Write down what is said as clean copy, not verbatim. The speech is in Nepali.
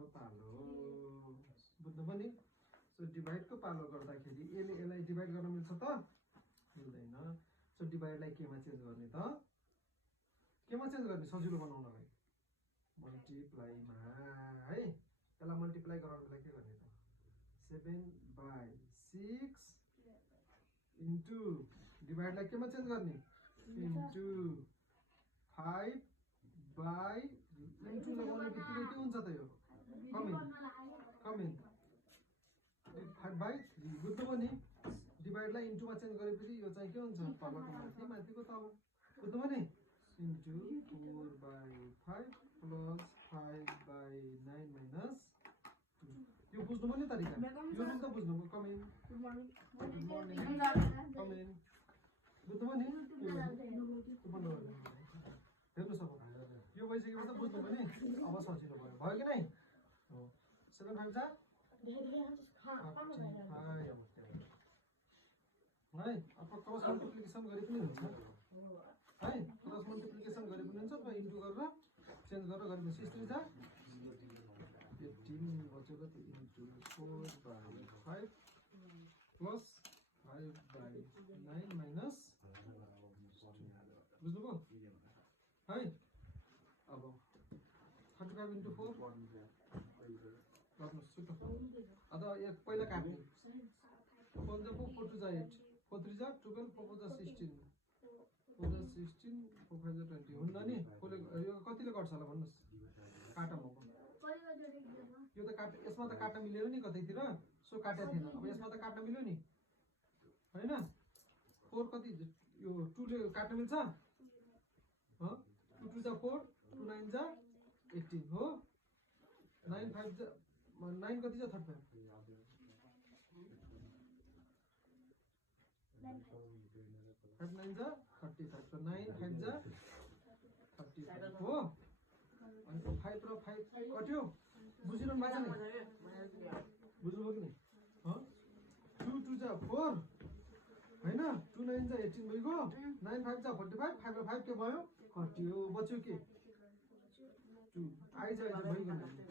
को पालो बुझ्नुभयो नि सो डिभाइड को पालो गर्दाखेरि यसले यसलाई डिभाइड गर्न मिल्छ त मिल्दैन सो डिभाइडलाई केमा चेन्ज गर्ने त केमा चेन्ज गर्ने सजिलो बनाउनलाई मल्टिप्लाईमा है यसलाई मल्टिप्लाई गराउनको लागि के गर्ने त 7/6 इन्टु डिभाइडलाई केमा चेन्ज गर्ने इन्टु 5/, इन्टु लगाउने बित्तिकै के हुन्छ त यो कमेन्ट 5/3 बुझ्नुभयो नि डिभाइडलाई इन्टुमा चेन्ज गरेपछि यो चाहिँ के हुन्छ तलको माथि माथिको तल बुझ्नुभयो नि इन्टु 4/5 प्लस 5/9 माइनस 2 यो बुझ्नुभयो नि तरिका यो रुल त बुझ्नुभयो कमेन्ट कमेन्ट बुझ्नुभयो नि हेर्नुहोस् अब यो भइसकेपछि त बुझ्नुभयो नि अब सजिलो भयो कि नै 7/5 जा है अब क्रस मल्टिप्लिकेसन गरे पनि हुन्छ है क्रस मल्टिप्लिकेसन गरे पनि हुन्छ अथवा इन्टु गरेर चेन्ज गरेर गरेपछि 6 जा 18 बचेको त इन्टु 4/5 प्लस 5/9 माइनस बुझ्नुभयो है अब 35 इन्टु 4 गर्नुहोस् छिटो अझ एक पहिला काट्ने 4 जा 4 2 जा 8 4 3 जा 12 4 4 जा 16 4 जा 16 4 5 जा 20 हुन्न नि यो कतिले गर्छ होला भन्नुहोस् काटा म यो त काट यसमा त काट्न मिलेन नि कतैतिर सो काट्या थिएन अब यसमा त काट्न मिल्यो नि हैन 4 कति यो 2 ले काट्न मिल्छ ह 2 2 जा 4 2 9 जा 18 हो 9 5 जा 9 कति जा 35 5 9 जा 35 so 9 5 जा 35 हो अनि 5 र 5 कट्यो बुझिरहनु भएको छ नि बुझ्नुभयो कि नि ह 2 2 जा 4 हैन 2 9 जा 18 भइगयो 9 5 जा 45 5 र 5 के भयो कट्यो बच्यो के 2 आई जा भइगयो